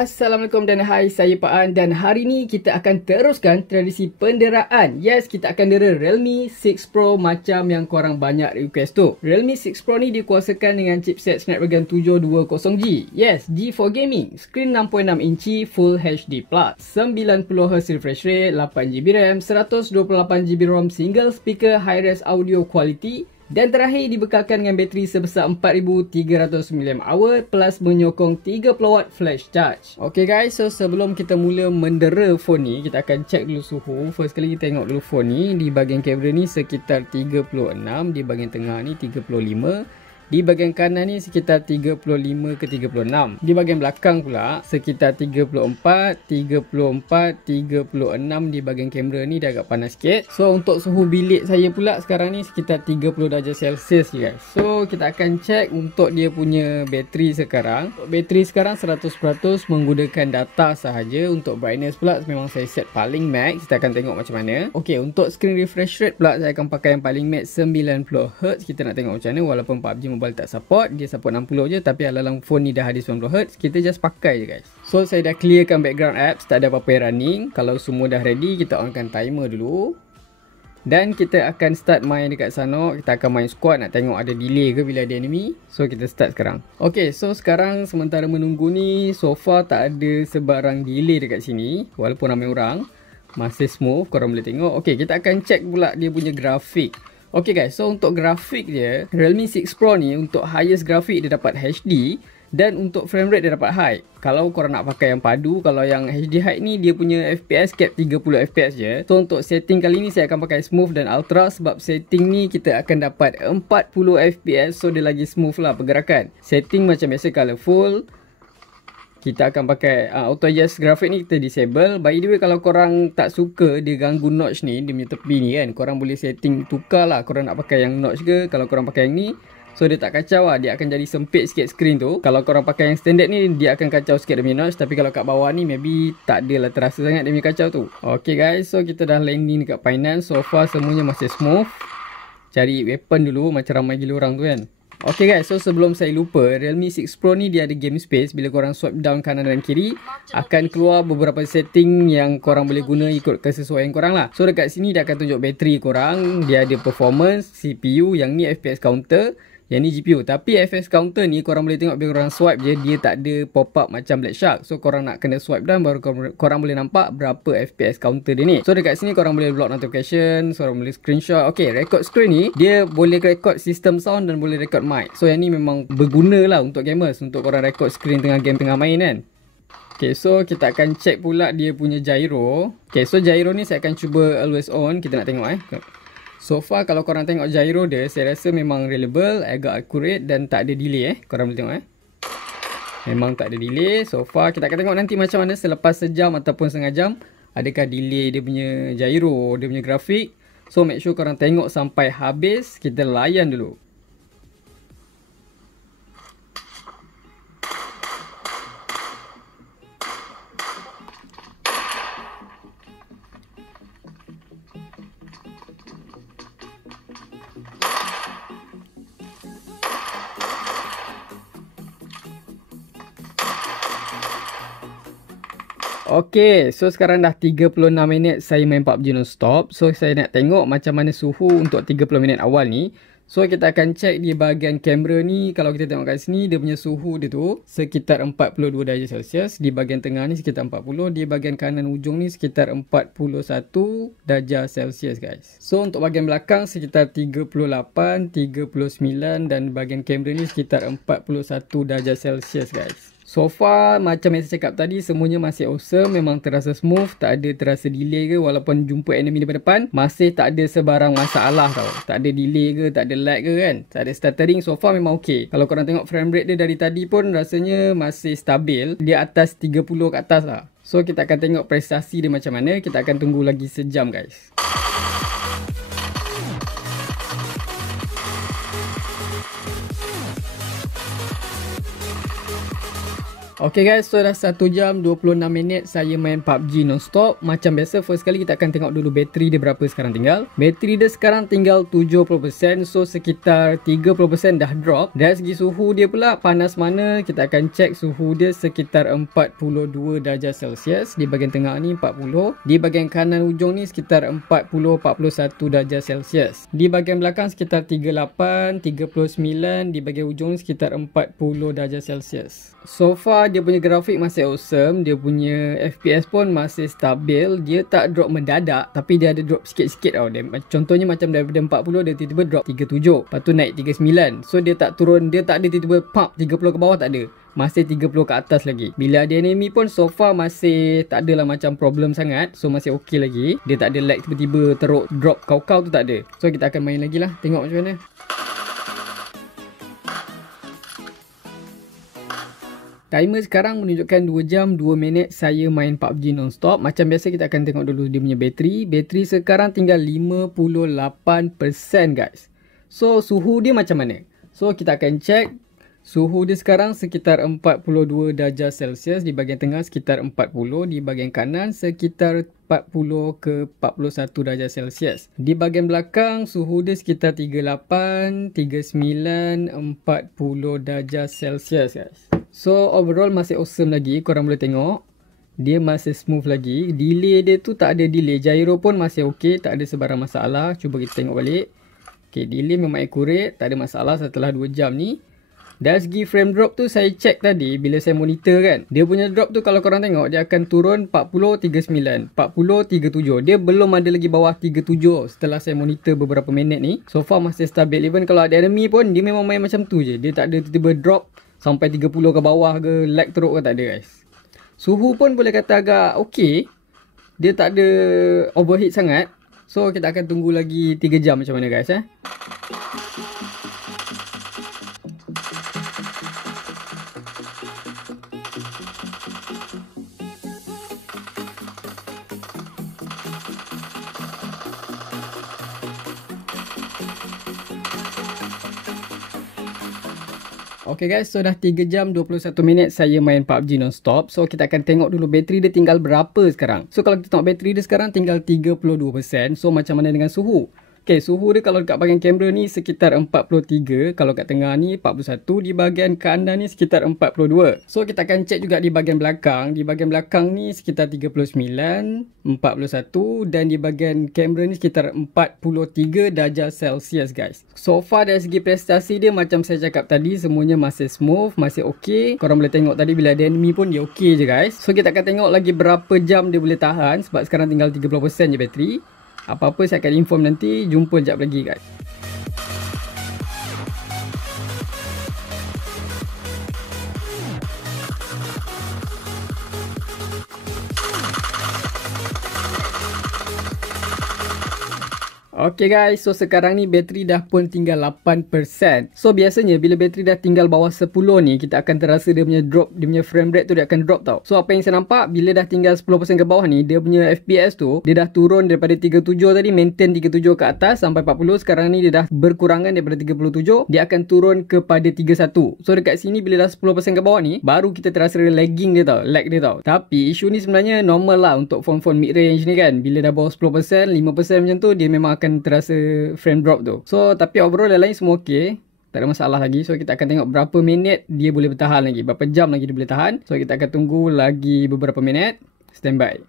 Assalamualaikum dan hai, saya Pak An dan hari ni kita akan teruskan tradisi penderaan. Yes, kita akan dera Realme 6 Pro macam yang korang banyak request tu. Realme 6 Pro ni dikuasakan dengan chipset Snapdragon 720G. Yes, G4 Gaming, screen 6.6 inci Full HD+, 90Hz refresh rate, 8GB RAM, 128GB ROM, single speaker high-res audio quality. Dan terakhir dibekalkan dengan bateri sebesar 4300 mAh plus menyokong 30W flash charge. Okay guys, so sebelum kita mula mendera phone ni, kita akan check dulu suhu. First kali kita tengok dulu phone ni. Di bahagian kamera ni sekitar 36, di bahagian tengah ni 35. Di bahagian kanan ni sekitar 35 ke 36. Di bahagian belakang pula sekitar 34, 34, 36. Di bahagian kamera ni dah agak panas sikit. So untuk suhu bilik saya pula sekarang ni sekitar 30 darjah Celsius je guys. So kita akan check untuk dia punya bateri sekarang. Untuk bateri sekarang 100% menggunakan data sahaja. Untuk brightness pula memang saya set paling max. Kita akan tengok macam mana. Okay, untuk screen refresh rate pula saya akan pakai yang paling max 90Hz. Kita nak tengok macam mana walaupun PUBG Mobile tak support, dia support 60 je, tapi alalang phone ni dah ada 90Hz, kita just pakai je guys. So saya dah clearkan background apps, tak ada apa-apa yang running. Kalau semua dah ready, kita onkan timer dulu. Dan kita akan start main dekat sana. Kita akan main squad, nak tengok ada delay ke bila ada enemy. So kita start sekarang. Okay, so sekarang sementara menunggu ni, so far tak ada sebarang delay dekat sini, walaupun ramai orang. Masih smooth, korang boleh tengok. Okay, kita akan check pula dia punya grafik. Okay guys, so untuk grafik dia, Realme 6 Pro ni untuk highest grafik dia dapat HD. Dan untuk frame rate dia dapat high. Kalau korang nak pakai yang padu, kalau yang HD high ni dia punya FPS cap 30fps je. So untuk setting kali ni saya akan pakai smooth dan ultra. Sebab setting ni kita akan dapat 40fps. So dia lagi smooth lah pergerakan. Setting macam biasa colorful. Kita akan pakai auto adjust grafik ni kita disable. By the way, kalau korang tak suka dia ganggu notch ni, dia punya tepi ni kan, korang boleh setting tukar lah. Korang nak pakai yang notch ke, kalau korang pakai yang ni, so dia tak kacau lah. Dia akan jadi sempit sikit screen tu. Kalau korang pakai yang standard ni, dia akan kacau sikit dia punya notch. Tapi kalau kat bawah ni, maybe tak adalah terasa sangat dia punya kacau tu. Okay guys, so kita dah landing dekat finance. So far semuanya masih smooth. Cari weapon dulu, macam ramai gila orang tu kan. Okay guys, so sebelum saya lupa, Realme 6 Pro ni dia ada game space. Bila korang swipe down kanan dan kiri, akan keluar beberapa setting yang korang boleh guna ikut kesesuaian korang lah. So dekat sini dia akan tunjuk bateri korang. Dia ada performance, CPU, yang ni FPS counter, yang ni GPU. Tapi FPS counter ni korang boleh tengok bila korang swipe je, dia tak ada pop up macam Black Shark. So korang nak kena swipe down baru korang boleh nampak berapa FPS counter dia ni. So dekat sini korang boleh block notification, so korang boleh screenshot. Okay, record screen ni dia boleh record system sound dan boleh record mic. So yang ni memang berguna lah untuk gamers, untuk korang record screen tengah game tengah main kan. Okay, so kita akan check pula dia punya gyro. Okay, so gyro ni saya akan cuba always on. Kita nak tengok So far kalau korang tengok gyro dia, saya rasa memang reliable, agak accurate dan tak ada delay Korang boleh tengok memang tak ada delay. So far kita akan tengok nanti macam mana selepas sejam ataupun setengah jam, adakah delay dia punya gyro, dia punya grafik. So make sure korang tengok sampai habis. Kita layan dulu. Okay, so sekarang dah 36 minit saya main PUBG non-stop. So saya nak tengok macam mana suhu untuk 30 minit awal ni. So kita akan check di bahagian kamera ni. Kalau kita tengok kat sini, dia punya suhu dia tu sekitar 42 darjah Celsius. Di bahagian tengah ni sekitar 40. Di bahagian kanan ujung ni sekitar 41 darjah Celsius guys. So untuk bahagian belakang sekitar 38, 39 dan bahagian kamera ni sekitar 41 darjah Celsius guys. So far macam yang saya cakap tadi, semuanya masih awesome. Memang terasa smooth, tak ada terasa delay ke. Walaupun jumpa enemy depan-depan, masih tak ada sebarang masalah tau. Tak ada delay ke, tak ada lag ke kan, tak ada stuttering. So far memang ok. Kalau korang tengok frame rate dia dari tadi pun rasanya masih stabil. Dia atas 30 ke atas lah. So kita akan tengok prestasi dia macam mana. Kita akan tunggu lagi sejam guys. Okay guys, so dah 1 jam 26 minit saya main PUBG non-stop. Macam biasa, first kali kita akan tengok dulu bateri dia berapa sekarang tinggal. Bateri dia sekarang tinggal 70%, so sekitar 30% dah drop. Dari segi suhu dia pula panas mana, kita akan check suhu dia sekitar 42 darjah Celsius. Di bahagian tengah ni 40, di bahagian kanan ujung ni sekitar 40-41 darjah Celsius. Di bahagian belakang sekitar 38, 39, di bahagian ujung ni sekitar 40 darjah Celsius. So far dia punya grafik masih awesome, dia punya FPS pun masih stabil, dia tak drop mendadak tapi dia ada drop sikit-sikit tau. Dia, contohnya macam daripada 40 dia tiba-tiba drop 37, lepas tu naik 39. So dia tak turun, dia tak ada tiba-tiba pump 30 ke bawah, tak ada. Masih 30 ke atas lagi. Bila ada enemy pun so far masih tak adalah macam problem sangat. So masih ok lagi. Dia tak ada lag tiba-tiba teruk drop kau-kau tu, tak ada. So kita akan main lagi lah, tengok macam mana. Timer sekarang menunjukkan 2 jam 2 minit saya main PUBG non-stop. Macam biasa kita akan tengok dulu dia punya bateri. Bateri sekarang tinggal 58% guys. So suhu dia macam mana? So kita akan check. Suhu dia sekarang sekitar 42 darjah Celsius. Di bahagian tengah sekitar 40. Di bahagian kanan sekitar 40 ke 41 darjah Celsius. Di bahagian belakang suhu dia sekitar 38, 39, 40 darjah Celsius guys. So overall masih awesome lagi, korang boleh tengok. Dia masih smooth lagi. Delay dia tu tak ada delay. Gyro pun masih ok, tak ada sebarang masalah. Cuba kita tengok balik. Ok, delay memang accurate, tak ada masalah setelah 2 jam ni. Dari segi frame drop tu saya check tadi bila saya monitor kan. Dia punya drop tu kalau korang tengok dia akan turun 40-39, 40-37. Dia belum ada lagi bawah 37 setelah saya monitor beberapa minit ni. So far masih stabil. Even kalau ada enemy pun dia memang main macam tu je. Dia tak ada tiba-tiba drop sampai 30 ke bawah ke, lag teruk ke, tak ada guys. Suhu pun boleh kata agak ok. Dia tak ada overheat sangat. So kita akan tunggu lagi 3 jam macam mana guys Okay guys, so dah 3 jam 21 minit saya main PUBG non-stop. So kita akan tengok dulu bateri dia tinggal berapa sekarang. So kalau kita tengok bateri dia sekarang tinggal 32%. So macam mana dengan suhu? Okay, suhu dia kalau dekat bahagian kamera ni sekitar 43. Kalau kat tengah ni 41. Di bahagian kanan ni sekitar 42. So kita akan check juga di bahagian belakang. Di bahagian belakang ni sekitar 39, 41. Dan di bahagian kamera ni sekitar 43 darjah Celsius guys. So far dari segi prestasi dia macam saya cakap tadi, semuanya masih smooth, masih ok. Korang boleh tengok tadi bila ada enemy pun dia ok je guys. So kita akan tengok lagi berapa jam dia boleh tahan. Sebab sekarang tinggal 30% je bateri. Apa-apa saya akan inform nanti. Jumpa sekejap lagi guys. Okay guys, so sekarang ni bateri dah pun tinggal 8%. So biasanya bila bateri dah tinggal bawah 10 ni, kita akan terasa dia punya drop, dia punya frame rate tu dia akan drop tau. So apa yang saya nampak, bila dah tinggal 10% ke bawah ni, dia punya FPS tu, dia dah turun daripada 37 tadi, maintain 37 ke atas sampai 40. Sekarang ni dia dah berkurangan daripada 37, dia akan turun kepada 31. So dekat sini bila dah 10% ke bawah ni, baru kita terasa lagging dia tau, lag dia tau. Tapi isu ni sebenarnya normal lah untuk phone-phone mid range ni kan. Bila dah bawah 10%, 5% macam tu, dia memang akan terasa frame drop tu. So tapi overall yang lain semua ok, tak ada masalah lagi. So kita akan tengok berapa minit dia boleh bertahan lagi, berapa jam lagi dia boleh tahan. So kita akan tunggu lagi beberapa minit. Standby.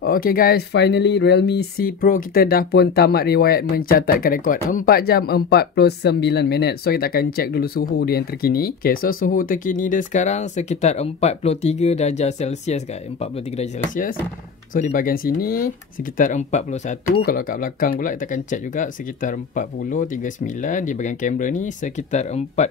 Okay guys, finally Realme C Pro kita dah pun tamat riwayat mencatatkan rekod 4 jam 49 minit. So kita akan check dulu suhu dia yang terkini. Okay, so suhu terkini dia sekarang sekitar 43 darjah Celsius guys, 43 darjah Celsius. So di bahagian sini sekitar 41. Kalau kat belakang pula kita akan check juga sekitar 40, 39. Di bahagian kamera ni sekitar 41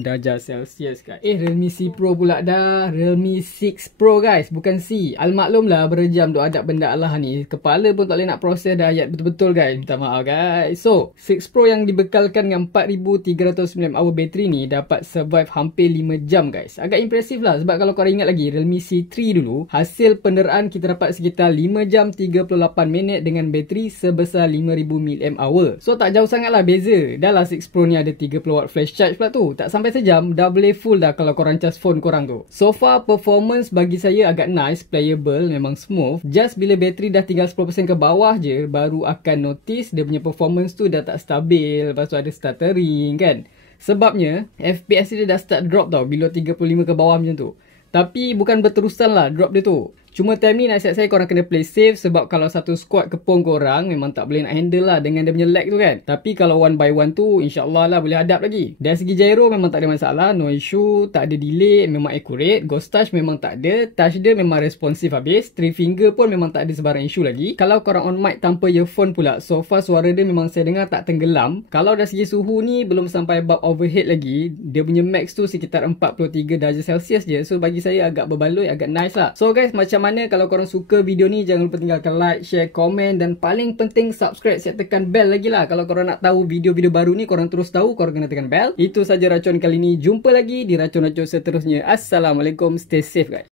darjah Celsius guys. Realme C Pro pula dah. Realme 6 Pro guys, bukan C. Almaklum lah berjam tu adab benda Allah ni. Kepala pun tak boleh nak proses dah ayat betul-betul guys. Minta maaf guys. So 6 Pro yang dibekalkan dengan 4309 hour bateri ni dapat survive hampir 5 jam guys. Agak impresif lah sebab kalau korang ingat lagi Realme C3 dulu, hasil penderaan kita kita dapat sekitar 5 jam 38 minit dengan bateri sebesar 5000 mAh. So tak jauh sangat lah beza. Dah lah 6 Pro ni ada 30W flash charge pula tu. Tak sampai sejam dah boleh full dah kalau korang charge phone korang tu. So far performance bagi saya agak nice, playable, memang smooth. Just bila bateri dah tinggal 10% ke bawah je baru akan notice dia punya performance tu dah tak stabil. Lepas tu ada stuttering kan. Sebabnya FPS dia dah start drop tau bila 35 ke bawah macam tu. Tapi bukan berterusan lah drop dia tu. Cuma time ni nasihat saya korang kena play safe sebab kalau satu squad kepung korang memang tak boleh nak handle lah dengan dia punya lag tu kan. Tapi kalau one by one tu insyaAllah lah boleh hadap lagi. Dari segi gyro memang tak ada masalah, no issue, tak ada delay, memang accurate. Ghost touch memang tak ada, touch dia memang responsif habis. Three finger pun memang tak ada sebarang issue lagi. Kalau korang on mic tanpa earphone pula, so far suara dia memang saya dengar tak tenggelam. Kalau dari segi suhu ni belum sampai bab overheat lagi, dia punya max tu sekitar 43 darjah Celsius je. So bagi saya agak berbaloi, agak nice lah. So guys, macam mana kalau korang suka video ni, jangan lupa tinggalkan like, share, komen dan paling penting subscribe, siap tekan bell lagi lah. Kalau korang nak tahu video-video baru ni, korang terus tahu, korang kena tekan bell. Itu saja racun kali ni. Jumpa lagi di racun-racun seterusnya. Assalamualaikum, stay safe guys.